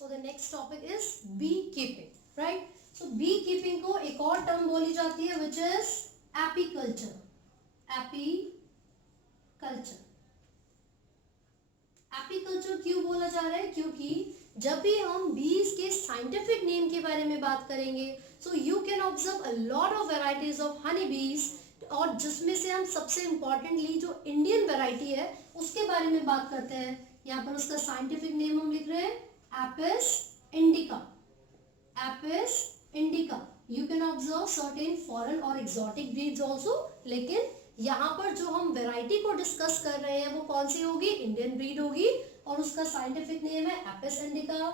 So the next topic is beekeeping, right? So beekeeping को एक और टर्म बोली जाती है which is apiculture. Apiculture. Apiculture क्यों बोला जा रहा है? क्योंकि जब भी हम बीज के साइंटिफिक नेम के बारे में बात करेंगे so you can observe a lot of varieties of honey बीज, और जिसमें से हम सबसे इम्पोर्टेंटली जो इंडियन वेराइटी है उसके बारे में बात करते हैं. यहाँ पर उसका साइंटिफिक नेम हम लिख रहे हैं Apis indica. Apis indica. You can observe certain foreign और एक्सोटिक ब्रीड्स ऑल्सो, लेकिन यहाँ पर जो हम वैरायटी को डिस्कस कर रहे हैं वो कौन सी होगी? इंडियन ब्रीड होगी, और उसका साइंटिफिक नेम है एपिस इंडिका.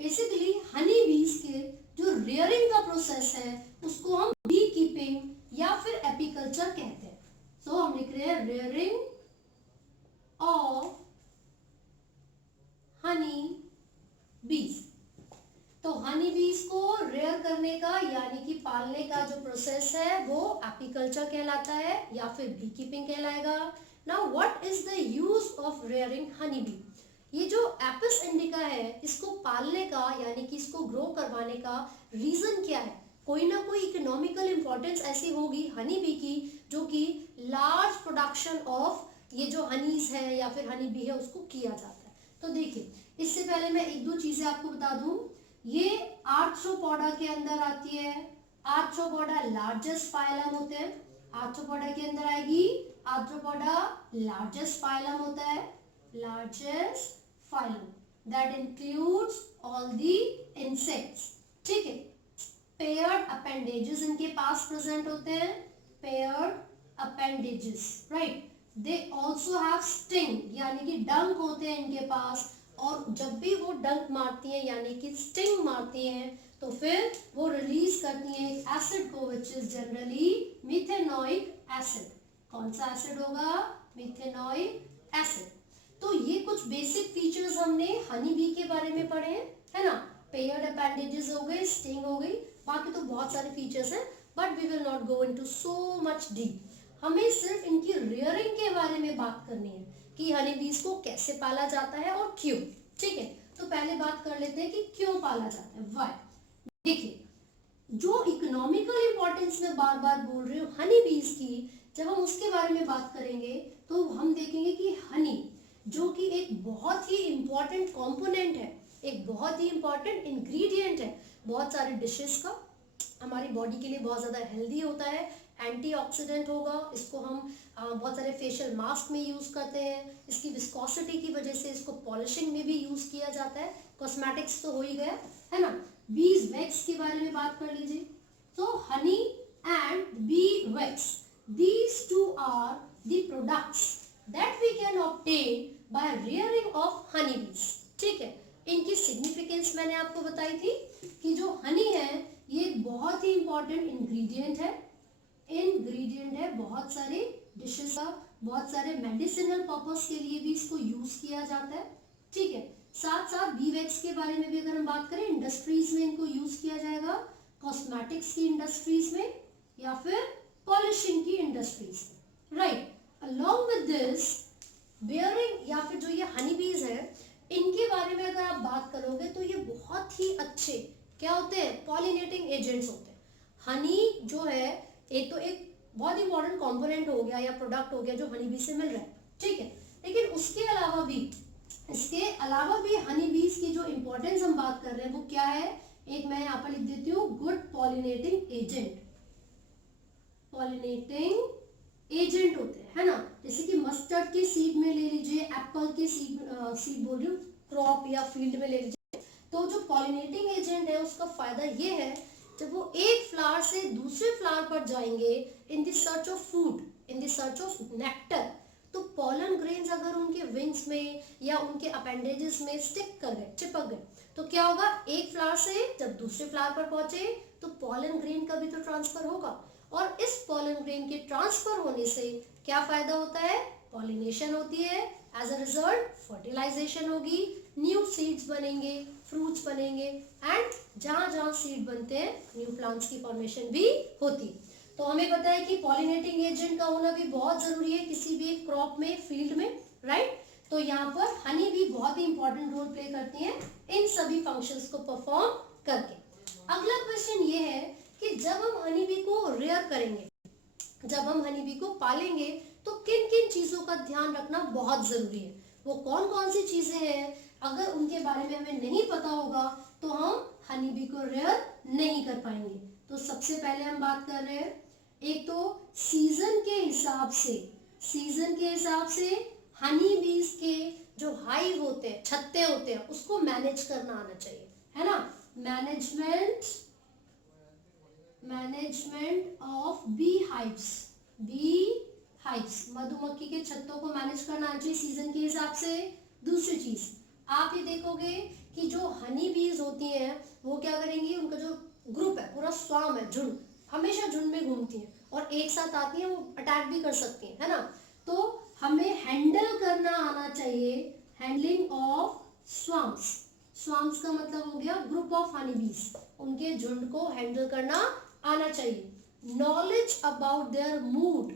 बेसिकली हनी बीज के जो रेयरिंग का प्रोसेस है उसको हम बी कीपिंग या फिर एपीकल्चर कहते हैं. सो हम लिख रहे हैं रेयरिंग ऑफ हनी बीज. तो हनी बीज को रेयर करने का यानी कि पालने का जो प्रोसेस है वो एपीकल्चर कहलाता है या फिर बी कीपिंग कहलाएगा. Now what is the use of rearing honey bee? ये जो एपिस इंडिका है इसको पालने का यानी कि इसको ग्रो करवाने का रीजन क्या है? कोई ना कोई इकोनॉमिकल इंपॉर्टेंस ऐसी होगी हनी बी की जो कि लार्ज प्रोडक्शन ऑफ ये जो हनीज है या फिर हनी बी है उसको किया जाता है. तो देखिए, इससे पहले मैं एक दो चीजें आपको बता दूं. ये आर्थ्रोपोडा के अंदर आती है. आर्थ्रोपोडा लार्जेस्ट फाइलम होते हैं. आर्थ्रोपोडा के अंदर आएगी. आर्थ्रोपोडा लार्जेस्ट फाइलम होता है. Largest phylum that includes all the insects. ठीक है. पेयर्ड अपेंडेजेस इनके पास प्रेजेंट होते हैं. Paired appendages, right. They also have sting यानी कि डंक होते हैं इनके पास, और जब भी वो डंक मारती हैं यानी कि स्टिंग मारती हैं तो फिर वो रिलीज करती हैं एक एसिड को which is generally methanoic acid. कौन सा एसिड होगा? Methanoic acid. तो ये कुछ बेसिक फीचर्स हमने हनी बी के बारे में पढ़े हैं, है ना. पेयर्ड अपेंडेजेस हो गए, स्टिंग हो गई, बाकी तो बहुत सारे फीचर्स हैं but we will not go into so much deep. हमें सिर्फ इनकी रेयरिंग के बारे में बात करनी है कि हनी बीज को कैसे पाला जाता है और क्यों. ठीक है, तो पहले बात कर लेते हैं कि क्यों पाला जाता है. व्हाई? देखिए, जो इकोनॉमिकल इंपॉर्टेंस में बार बार बोल रही हूँ हनी बीज की, जब हम उसके बारे में बात करेंगे तो हम देखेंगे कि हनी जो कि एक बहुत ही इंपॉर्टेंट कंपोनेंट है, एक बहुत ही इंपॉर्टेंट इंग्रेडिएंट है बहुत सारे डिशेस का, हमारी बॉडी के लिए बहुत ज़्यादा हेल्दी होता है, एंटीऑक्सीडेंट होगा. इसको हम बहुत सारे फेशियल मास्क में यूज़ करते हैं. इसकी विस्कोसिटी की वजह से इसको पॉलिशिंग में भी यूज़ किया जाता है. कॉस्मेटिक्स तो हो ही गया, है ना. बीज वैक्स के बारे में बात कर लीजिए. तो honey and bee wax, these two are the products that we can obtain by rearing of honey bees. ठीक है. इनकी सिग्निफिकेंस मैंने आपको बताई थी कि जो हनी है ये एक बहुत ही इंपॉर्टेंट इंग्रेडिएंट है. इंग्रेडिएंट है बहुत सारे डिशेस का, बहुत सारे मेडिसिनल पर्पस के लिए भी इसको यूज किया जाता है. ठीक है. साथ साथ बी वैक्स के बारे में भी अगर हम बात करें, इंडस्ट्रीज में इनको यूज किया जाएगा, कॉस्मेटिक्स की इंडस्ट्रीज में या फिर पॉलिशिंग की इंडस्ट्रीज में, right. Along with this bearing या फिर जो ये हनी बीज है इनके बारे में अगर आप बात करोगे तो ये बहुत ही अच्छे क्या होते हैं? पॉलिनेटिंग एजेंट्स होते हैं. हनी जो है एक तो एक बहुत इंपॉर्टेंट कंपोनेंट हो गया या प्रोडक्ट हो गया जो हनी बी से मिल रहा है. ठीक है. लेकिन इसके अलावा भी हनी बीज की जो इंपॉर्टेंस हम बात कर रहे हैं वो क्या है? एक मैं यहाँ पर लिख देती हूँ, good pollinating agent. Pollinating agent होते हैं, है ना. जैसे कि मस्टर्ड के सीड में ले लीजिए, एप्पल के सीड बोल रही हूँ, क्रॉप या फील्ड में ले लीजिए. तो जो पॉलिनेटिंग एजेंट है उसका फायदा ये है, जब वो एक फ्लावर से दूसरे फ्लावर पर जाएंगे in the search of food, in the search of nectar, तो पॉलन ग्रेन्स अगर उनके विंग्स में या उनके अपेंडेजेस में स्टिक कर गए, चिपक गए, तो क्या होगा? एक फ्लावर से जब दूसरे फ्लावर पर पहुंचे तो पॉलन ग्रेन का भी तो ट्रांसफर होगा, और इस पॉलन ग्रेन के ट्रांसफर होने से क्या फायदा होता है? पॉलिनेशन होती है. एज अ रिजल्ट फर्टिलाइजेशन होगी, न्यू सीड्स बनेंगे, फ्रूट्स बनेंगे, एंड जहां जहां सीड बनते हैं न्यू प्लांट्स की फॉर्मेशन भी होती. तो हमें पता है कि पॉलिनेटिंग एजेंट का होना भी बहुत जरूरी है किसी भी क्रॉप में, फील्ड में, राइट. तो यहाँ पर हनी भी बहुत ही इंपॉर्टेंट रोल प्ले करती हैं इन सभी फंक्शंस को परफॉर्म करके। अगला क्वेश्चन ये है कि जब हम हनी बी को रेयर करेंगे, जब हम हनी बी को पालेंगे, तो किन किन चीजों का ध्यान रखना बहुत जरूरी है। वो कौन कौन सी चीजें हैं, अगर उनके बारे में हमें नहीं पता होगा तो हम हनी बी को रेयर नहीं कर पाएंगे। तो सबसे पहले हम बात कर रहे हैं, एक तो सीजन के हिसाब से, सीजन के हिसाब से हनी बीज के जो हाइव होते हैं, छत्ते होते हैं, उसको मैनेज करना आना चाहिए, है ना। मैनेजमेंट ऑफ बी हाइव्स, मधुमक्खी के छत्तों को मैनेज करना आना चाहिए सीजन के हिसाब से। दूसरी चीज आप ये देखोगे कि जो हनी बीज होती हैं वो क्या करेंगी, उनका जो ग्रुप है, पूरा स्वाम है, झुंड, हमेशा झुंड में घूमती हैं और एक साथ आती हैं, वो अटैक भी कर सकती हैं, है ना। तो हमें हैंडल करना आना चाहिए, हैंडलिंग ऑफ स्वाम्स। स्वाम्स का मतलब हो गया ग्रुप ऑफ हनी बीज, उनके झुंड को हैंडल करना आना चाहिए। नॉलेज अबाउट देयर मूड,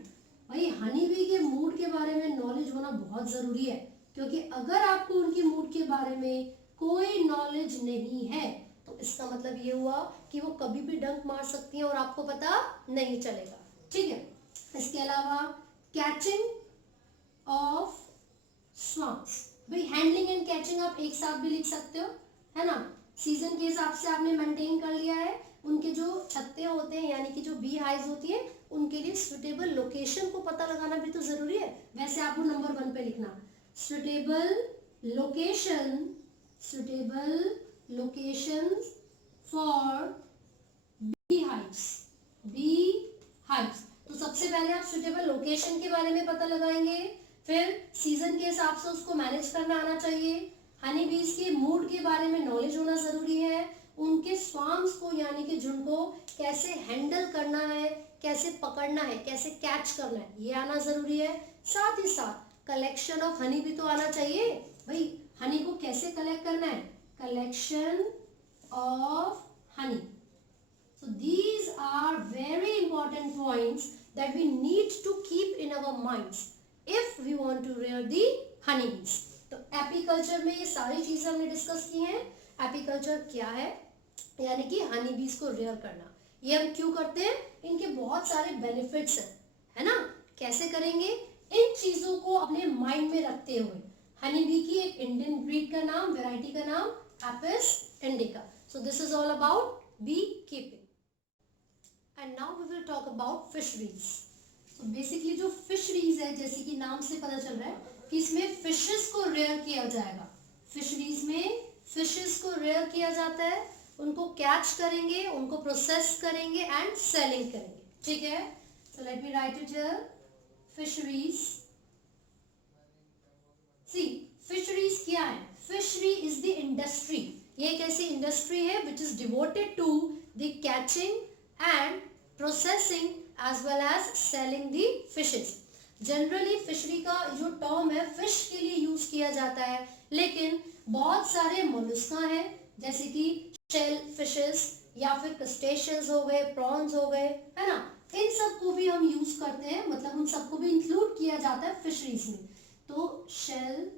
भाई हनी बी के मूड के बारे में नॉलेज होना बहुत जरूरी है, क्योंकि अगर आपको उनकी मूड के बारे में कोई नॉलेज नहीं है तो इसका मतलब ये हुआ कि वो कभी भी डंक मार सकती हैं और आपको पता नहीं चलेगा, ठीक है। इसके अलावा कैचिंग ऑफ स्वाम्स, भाई हैंडलिंग एंड कैचिंग आप एक साथ भी लिख सकते हो, है ना। सीजन के हिसाब से आपने मेंटेन कर लिया है, उनके जो छत्ते होते हैं यानी कि जो बी हाइव्स होती है, उनके लिए सुटेबल लोकेशन को पता लगाना भी तो जरूरी है। वैसे आपको नंबर 1 पे लिखना, suitable location for bee hives. तो सबसे पहले आप सुटेबल लोकेशन के बारे में पता लगाएंगे, फिर सीजन के हिसाब से उसको मैनेज करना आना चाहिए, हनी बीज के मूड के बारे में नॉलेज होना जरूरी है, उनके स्वाम्स को यानी कि झुंड को कैसे हैंडल करना है, कैसे पकड़ना है, कैसे कैच करना है, ये आना जरूरी है। साथ ही साथ कलेक्शन ऑफ हनी भी तो आना चाहिए, भाई हनी को कैसे कलेक्ट करना है, collection of honey. So these are very important points that we need to keep in our minds if we want to rear the honeybees. तो एपीकल्चर में ये सारी चीजें हमने डिस्कस की हैं। एपीकल्चर क्या है, यानी कि हनी बीज को रेयर करना, ये हम क्यों करते हैं, इनके बहुत सारे बेनिफिट्स हैं, है ना। कैसे करेंगे, इन चीजों को अपने माइंड में रखते हुए। हनी बी की एक इंडियन ब्रीड का नाम, वेराइटी का नाम एपिस इंडिका। So this is all about bee keeping. And now we will talk about fisheries. तो बेसिकली जो फिशरीज है, जैसे कि नाम से पता चल रहा है कि इसमें फिशेस को रेयर किया जाएगा। फिशरीज में फिशेस को रेयर किया जाता है, उनको कैच करेंगे, उनको प्रोसेस करेंगे एंड सेलिंग करेंगे, ठीक है। So let me write it here, fisheries. See fisheries क्या है, फिशरी इज द इंडस्ट्री, ये एक ऐसी इंडस्ट्री है which is devoted to the catching and processing as well as selling the fishes. Generally fishery का जो टर्म है fish के लिए यूज किया जाता है, लेकिन बहुत सारे मोलस्का हैं जैसे कि शेल फिशेस या फिर क्रस्टेशियंस हो गए, प्रॉन्स हो गए, है ना, इन सब को भी हम यूज करते हैं, मतलब उन सबको भी इंक्लूड किया जाता है फिशरीज में। तो शेल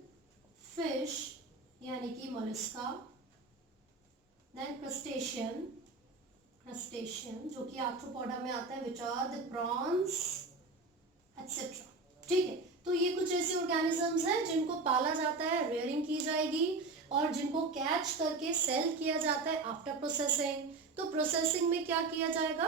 फिश यानी कि मोलस्का, देन क्रस्टेशियन जो कि आर्थ्रोपोडा में आता है, which are the prawns etcetera, ठीक है। तो ये कुछ ऐसे ऑर्गेनिजम्स हैं जिनको पाला जाता है, रेयरिंग की जाएगी और जिनको कैच करके सेल किया जाता है आफ्टर प्रोसेसिंग। तो प्रोसेसिंग में क्या किया जाएगा,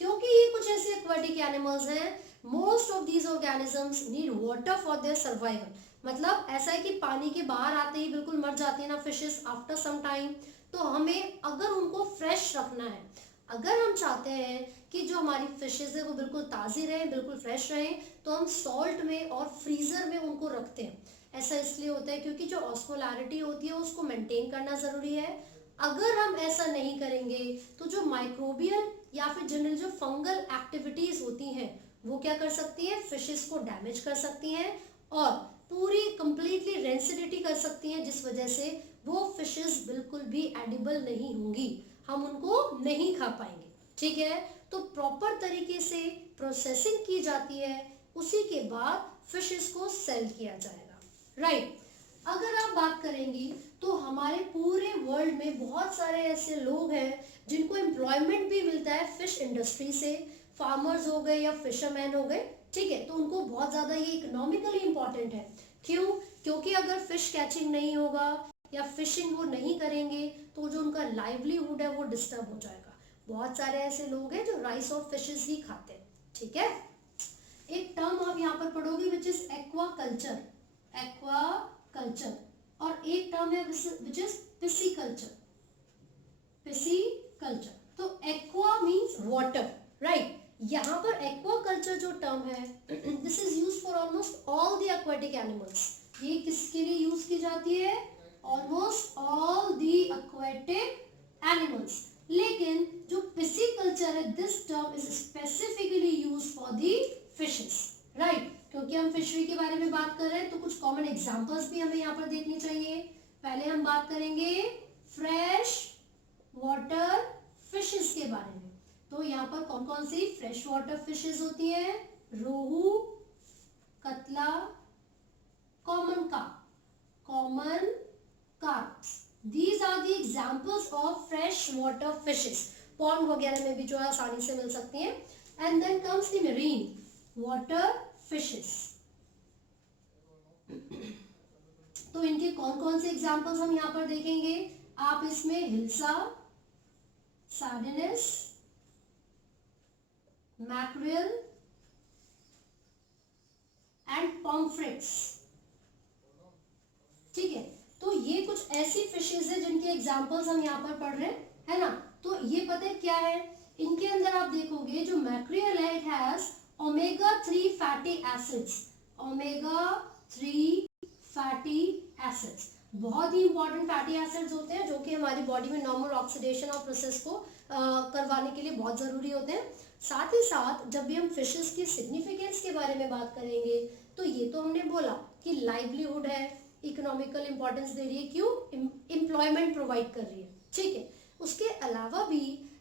क्योंकि ये कुछ ऐसे एक्वाटिक एनिमल्स हैं, most of these organisms need water for their survival. मतलब ऐसा है कि पानी के बाहर आते ही बिल्कुल मर जाती है ना फिशेस आफ्टर सम टाइम, तो हमें अगर उनको फ्रेश रखना है, अगर हम चाहते हैं कि जो हमारी फिशेस है वो बिल्कुल ताज़ी रहे, बिल्कुल फ्रेश रहे, तो हम सॉल्ट में और फ्रीज़र में उनको रखते हैं। ऐसा इसलिए होता है क्योंकि जो ऑस्मोलैरिटी होती है उसको मेंटेन करना ज़रूरी है। अगर हम ऐसा नहीं करेंगे तो जो माइक्रोबियल या फिर जनरल जो फंगल एक्टिविटीज़ होती हैं वो क्या कर सकती हैं, फिशेस को डैमेज कर सकती हैं और पूरी कंप्लीटली रेंसिडिटी कर सकती हैं, जिस वजह से वो फिशेस बिल्कुल भी एडिबल नहीं होंगी, हम उनको नहीं खा पाएंगे, ठीक है। तो प्रॉपर तरीके से प्रोसेसिंग की जाती है, उसी के बाद फिशेस को सेल किया जाएगा। राइट। अगर आप बात करेंगी तो हमारे पूरे वर्ल्ड में बहुत सारे ऐसे लोग हैं जिनको एम्प्लॉयमेंट भी मिलता है फिश इंडस्ट्री से, फार्मर्स हो गए या फिशरमैन हो गए, ठीक है, तो उनको बहुत ज़्यादा ये इकोनॉमिकली इम्पॉर्टेंट है। क्यों? क्योंकि अगर फिश कैचिंग नहीं होगा या फिशिंग वो नहीं करेंगे तो जो उनका लाइवलीहुड है वो डिस्टर्ब हो जाएगा। बहुत सारे ऐसे लोग हैं जो राइस और फिशेस ही खाते हैं, ठीक है। एक टर्म आप यहाँ पर पढ़ोगे विच इज एक्वाकल्चर, एक्वाकल्चर, और एक टर्म है विच इज पिसिकल्चर, पिसिकल्चर। तो एक्वा मीन्स वाटर, राइट। यहाँ पर एक्वाकल्चर जो टर्म है this is use for almost all the aquatic animals. ये किसके लिए यूज की जाती है? Almost all the aquatic animals. लेकिन जो पिसिकल्चर है this term is specifically use for the fishes, right. क्योंकि हम फिशरी के बारे में बात कर रहे हैं तो कुछ कॉमन एग्जांपल्स भी हमें यहाँ पर देखनी चाहिए। पहले हम बात करेंगे फ्रेश वाटर फिशेस के बारे में। तो यहाँ पर कौन कौन सी फ्रेश वाटर फिशेस होती हैं? रोहू, कतला, common carps. These are the examples of fresh water fishes. Pond वगैरह में भी जो है आसानी से मिल सकती हैं। And then comes the marine water fishes. तो इनके कौन कौन से एग्जाम्पल्स हम यहाँ पर देखेंगे? आप इसमें हिल्सा, सार्डिनस, मैक्रियल एंड पॉम्फ्रेट्स, ठीक है। तो ये कुछ ऐसी फिशेज है जिनके एग्जाम्पल्स हम यहाँ पर पढ़ रहे हैं, है ना। तो ये पता है क्या है? इनके अंदर आप देखोगे जो मैक्रियल है it has omega 3 fatty acids, omega 3 fatty acids. बहुत ही इंपॉर्टेंट फैटी एसिड्स होते हैं जो कि हमारी बॉडी में नॉर्मल ऑक्सीडेशन और प्रोसेस को करवाने के लिए बहुत ज़रूरी होते हैं। साथ ही साथ जब भी हम फिशेस की सिग्निफिकेंस के बारे में बात करेंगे तो ये तो हमने बोला कि लाइवलीहुड है, इकोनॉमिकल इंपॉर्टेंस दे रही है, क्यों? एम्प्लॉयमेंट प्रोवाइड कर रही है, ठीक है। उसके अलावा भी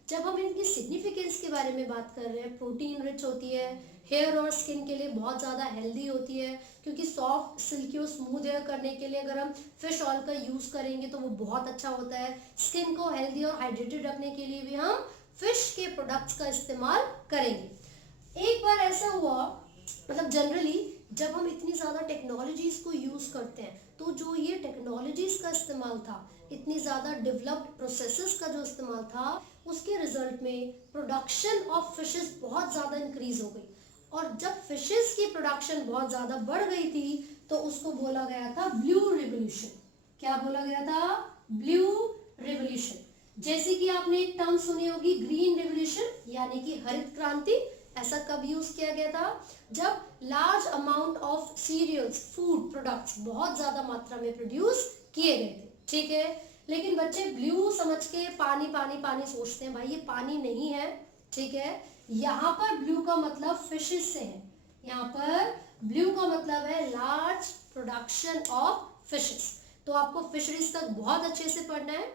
जब हम इनकी सिग्निफिकेंस के बारे में बात कर रहे हैं, प्रोटीन रिच होती है, हेयर और स्किन के लिए बहुत ज़्यादा हेल्दी होती है, क्योंकि सॉफ्ट सिल्की और स्मूथ हेयर करने के लिए अगर हम फिश ऑयल का यूज़ करेंगे तो वो बहुत अच्छा होता है। स्किन को हेल्दी और हाइड्रेटेड रखने के लिए भी हम फिश के प्रोडक्ट्स का इस्तेमाल करेंगे। एक बार ऐसा हुआ, मतलब जनरली जब हम इतनी ज़्यादा टेक्नोलॉजीज़ को यूज़ करते हैं तो जो ये टेक्नोलॉजीज़ का इस्तेमाल था, इतनी ज़्यादा डेवलप्ड प्रोसेसेस का जो इस्तेमाल था, उसके रिजल्ट में प्रोडक्शन ऑफ फिशेस बहुत ज़्यादा इंक्रीज हो गई। और जब फिशेस की प्रोडक्शन बहुत ज़्यादा बढ़ गई थी तो उसको बोला गया था ब्लू रिवोल्यूशन। क्या बोला गया था? Blue revolution. जैसे कि आपने एक टर्म सुनी होगी ग्रीन रिवोल्यूशन, यानी कि हरित क्रांति। ऐसा कब यूज किया गया था? जब large amount of cereals, food products बहुत ज्यादा मात्रा में प्रोड्यूस किए गए थे, ठीक है। लेकिन बच्चे ब्लू समझ के पानी पानी पानी सोचते हैं, भाई ये पानी नहीं है, ठीक है। यहाँ पर ब्लू का मतलब फिशेस से है, यहाँ पर ब्लू का मतलब है लार्ज प्रोडक्शन ऑफ फिशेस। तो आपको फिशरीज तक बहुत अच्छे से पढ़ना है।